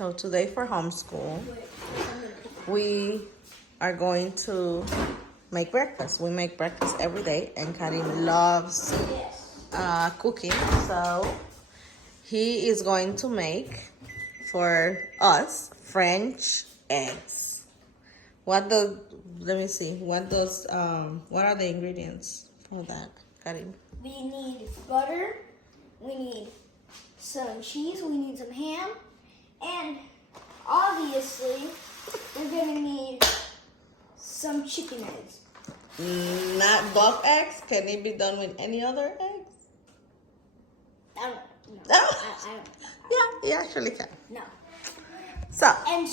So today for homeschool, we are going to make breakfast. We make breakfast every day, and Karim loves cooking. So he is going to make for us French eggs. Let me see. What are the ingredients for that, Karim? We need butter, we need some cheese, we need some ham, and obviously we're gonna need some chicken eggs. Not duck eggs? Can it be done with any other eggs? I don't know. Oh. I don't Yeah, you actually can. know. So, And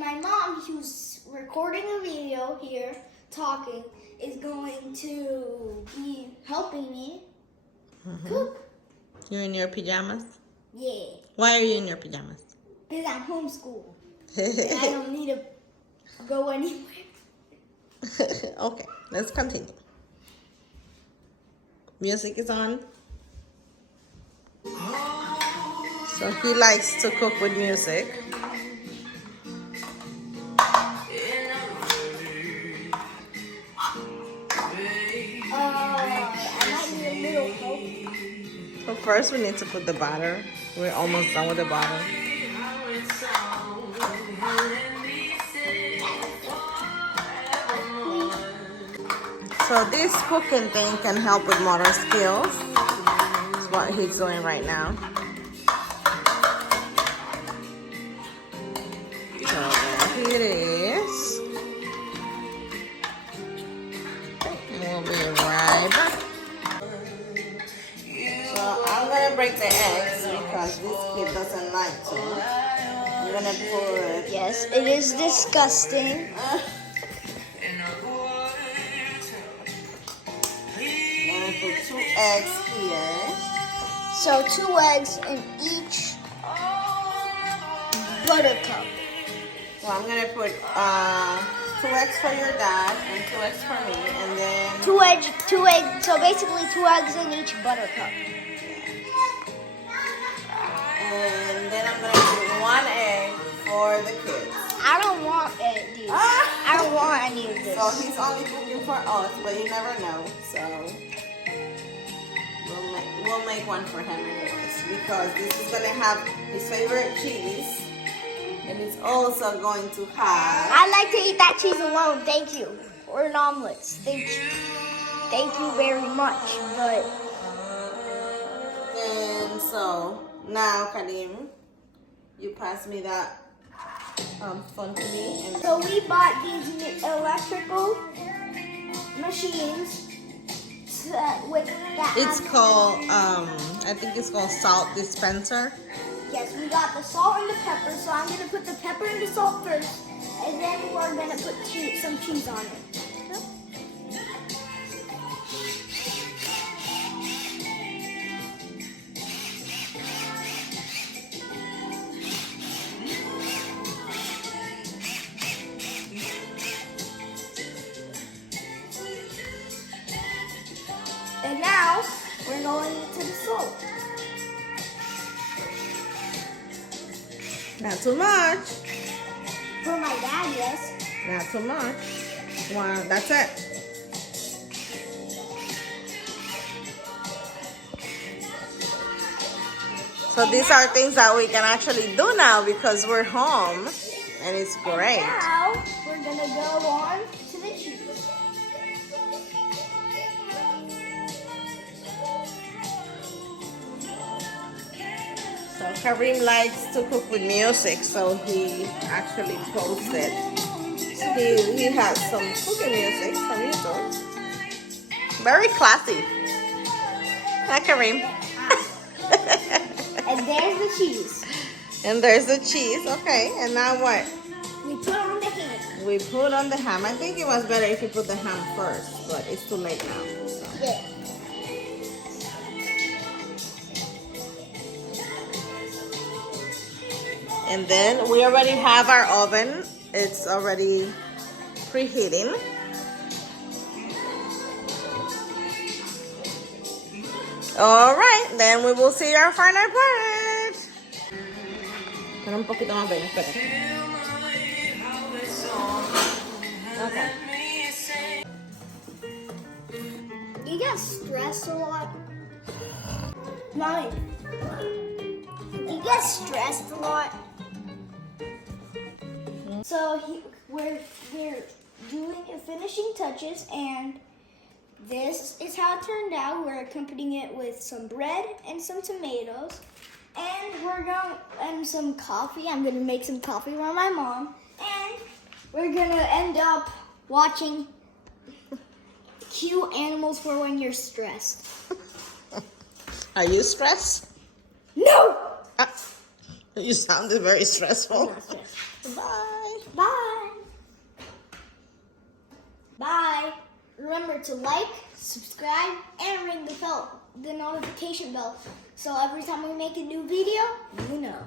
my mom, who's recording a video here, talking, is going to be helping me cook. you're in your pajamas? Yeah, Why are you in your pajamas? because I'm homeschooled. And I don't need to go anywhere. Okay, let's continue. Music is on. So he likes to cook with music. I might need a little help. So first we need to put the batter. We're almost done with the batter. So this cooking thing can help with motor skills. That's what he's doing right now. So there it is. We'll be right back. So I'm gonna break the eggs because this kid doesn't like to. I'm gonna put. Yes, it is disgusting. I'm gonna put 2 eggs here. So 2 eggs in each butter cup. So I'm gonna put 2 eggs for your dad and 2 eggs for me, and then 2 eggs. So basically 2 eggs in each butter cup. and then I'm gonna put 1 egg for the kids. I don't want these. I don't want any of this. So he's only cooking for us, but you never know. So we'll make one for him anyways, because this is gonna have his favorite cheese, and it's also going to have. I like to eat that cheese alone. Thank you. Or an omelet. Thank you very much. But And so now, Karim, you pass me that phone to me. And so we bought these electrical machines with that. it's called I think it's called salt dispenser. Yes, we got the salt and the pepper. So I'm gonna put the pepper and the salt first, and then we're gonna put some cheese on it. And now we're going to the salt. Not too much. For my dad, yes. Not too much. One, that's it. So these are things that we can actually do now because we're home, and it's great. And now we're gonna go on to the cheese. So Karim likes to cook with music, so he actually posts it. He has some cooking music from YouTube. Very classy. Hi, Karim. And there's the cheese. And there's the cheese. Okay, and now what? We put on the ham. We put on the ham. I think it was better if you put the ham first, but it's too late now. So. Yeah. And then we already have our oven. It's already preheating. All right, then we will see our final part. Pero un poquito más bien, espera. Okay. You get stressed a lot? Mommy, you get stressed a lot? So we're doing finishing touches, and this is how it turned out. We're accompanying it with some bread and some tomatoes, and some coffee. I'm gonna make some coffee for my mom, and we're gonna end up watching cute animals for when you're stressed. Are you stressed? No! You sounded very stressful. I'm not stressed. Bye. Bye. Bye. Remember to like, subscribe, and ring the notification bell. So every time we make a new video, you know.